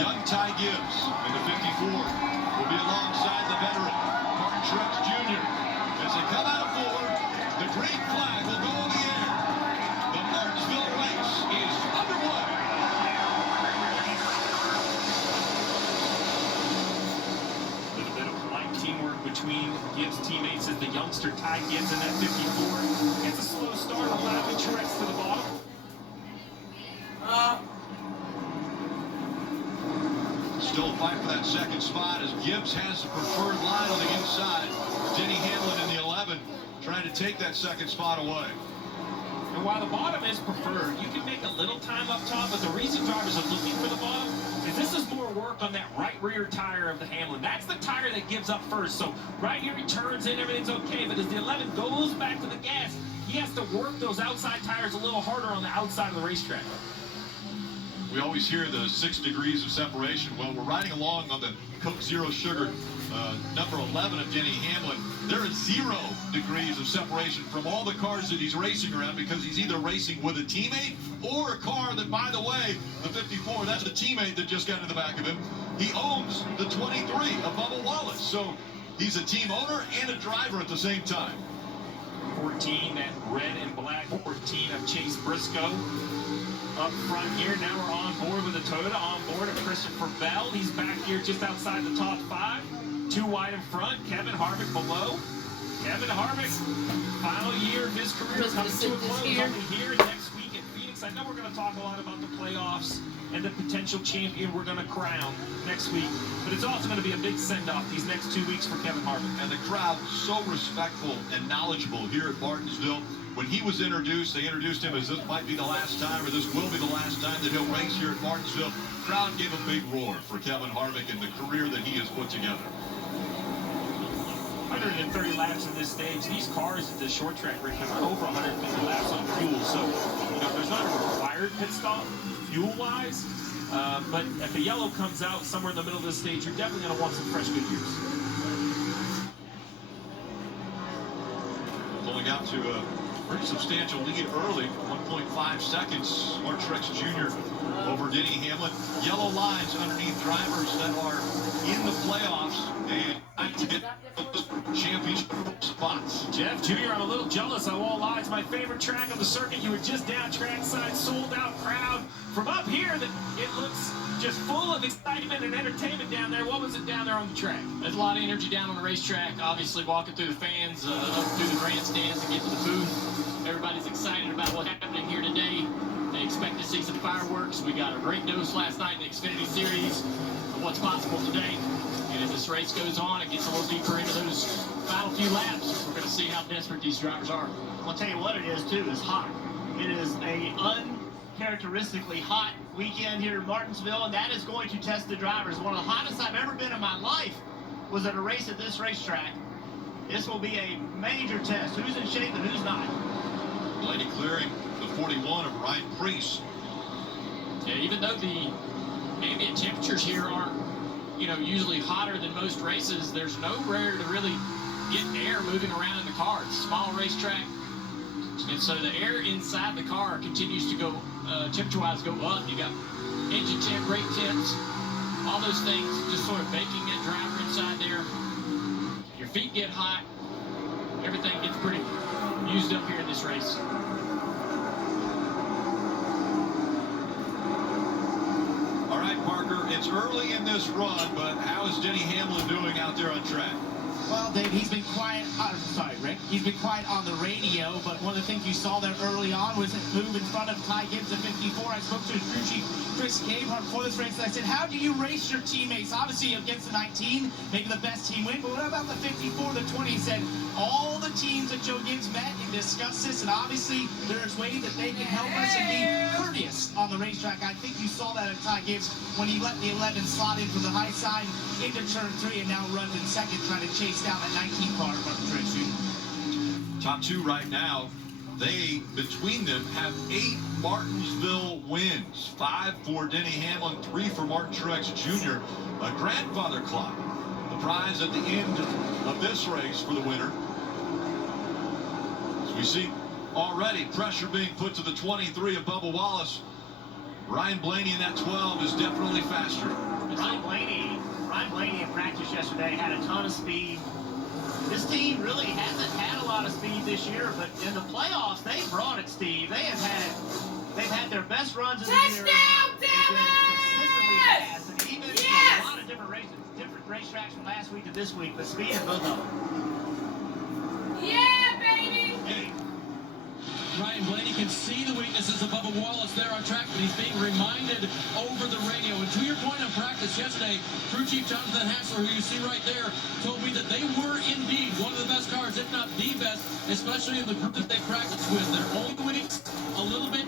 Young Ty Gibbs in the 54 will be alongside the veteran Martin Truex Jr. As they come out forward, the green flag will go in the air. The Martinsville race is underway. A little bit of polite teamwork between Gibbs' teammates as the youngster Ty Gibbs in that 54 gets a slow start, allowing Truex to the bottom. Still a fight for that second spot as Gibbs has the preferred line on the inside. Denny Hamlin in the 11 trying to take that second spot away. And while the bottom is preferred, you can make a little time up top, but the reason drivers are looking for the bottom is this is more work on that right rear tire of the Hamlin. That's the tire that gives up first. So right here he turns in, everything's okay, but as the 11 goes back to the gas, he has to work those outside tires a little harder on the outside of the racetrack. We always hear the 6 degrees of separation. Well, we're riding along on the Coke Zero Sugar number 11 of Denny Hamlin. There is 0 degrees of separation from all the cars that he's racing around because he's either racing with a teammate or a car that, by the way, the 54, that's the teammate that just got in the back of him. He owns the 23 of Bubba Wallace. So he's a team owner and a driver at the same time. 14, that red and black 14 of Chase Briscoe. Up front here, now we're on board with a Toyota, on board of Christopher Bell. He's back here just outside the top 5. 2 wide in front, Kevin Harvick below. Kevin Harvick, final year of his career coming to a close. Only here next week in Phoenix. I know we're going to talk a lot about the playoffs and the potential champion we're going to crown next week. But it's also going to be a big send-off these next 2 weeks for Kevin Harvick. And the crowd so respectful and knowledgeable here at Martinsville. When he was introduced, they introduced him as this might be the last time, or this will be the last time that he'll race here at Martinsville. The crowd gave a big roar for Kevin Harvick and the career that he has put together. 130 laps in this stage. These cars at the short track races are over 150 laps on fuel. So, there's not a required pit stop fuel-wise. But if the yellow comes out somewhere in the middle of this stage, you're definitely going to want some fresh good years. Pulling out to a pretty substantial lead early, 1.5 seconds. Martin Truex Jr. over Denny Hamlin. Yellow lines underneath drivers that are in the playoffs and to get championship spots. Jeff Jr., I'm a little jealous. I won't lie. It's my favorite track on the circuit. You were just down trackside, sold out crowd. From up here, it looks just full of excitement and entertainment down there. What was it down there on the track? There's a lot of energy down on the racetrack. Obviously, walking through the fans, up through the grandstands to get to the booth. Everybody's excited about what's happening here today. They expect to see some fireworks. We got a great dose last night in the Xfinity Series of what's possible today. And as this race goes on, it gets a little deeper into those final few laps. We're going to see how desperate these drivers are. I'll tell you what it is, too, is hot. It is a uncharacteristically hot weekend here in Martinsville, and that is going to test the drivers. One of the hottest I've ever been in my life was at a race at this racetrack. This will be a major test. Who's in shape and who's not? Lady clearing the 41 of Ryan Preece. Yeah, even though the ambient temperatures here aren't, usually hotter than most races, there's nowhere to really get air moving around in the car. It's a small racetrack, and so the air inside the car continues to go, temperature-wise, go up. You got engine temp, brake temps, all those things just sort of baking that driver inside there. Your feet get hot. Everything gets pretty used up here in this race. All right, Parker, it's early in this run, but how is Denny Hamlin doing out there on track? Well, Dave, he's been quiet. Sorry, Rick. He's been quiet on the radio, but one of the things you saw there early on was a move in front of Ty Gibbs at 54. I spoke to his crew chief, Chris Gabehart, before this race, and I said, how do you race your teammates? Obviously, against the 19, making the best team win, but what about the 54, the 20? He said, all the teams that Joe Gibbs met and discussed this, and obviously, there's ways that they can help us and be courteous on the racetrack. I think you saw that at Ty Gibbs when he let the 11 slot in from the high side into turn 3 and now runs in second, trying to chase down that 19 car of Martin Truex Jr. Top 2 right now. They, between them, have 8 Martinsville wins. 5 for Denny Hamlin, 3 for Martin Truex Jr. A grandfather clock. The prize at the end of this race for the winner. As we see already pressure being put to the 23 of Bubba Wallace. Ryan Blaney in that 12 is definitely faster. Ryan Blaney in practice yesterday had a ton of speed. This team really hasn't had a lot of speed this year, but in the playoffs, they brought it, Steve. They've had their best runs of the year. Touchdown, damn Consistently it! fast, and even Yes! a lot of different racetracks from last week to this week, but speed in both of them. Yeah, baby! Hey, Ryan Blaney can see the weaknesses of Bubba Wallace there on track, but he's being reminded over the radio. And to your point on practice yesterday, Crew Chief Jonathan Hassler, who you see right there, told me that they were indeed one of the best cars, if not the best, especially in the group that they practiced with. They're only weeks, a little bit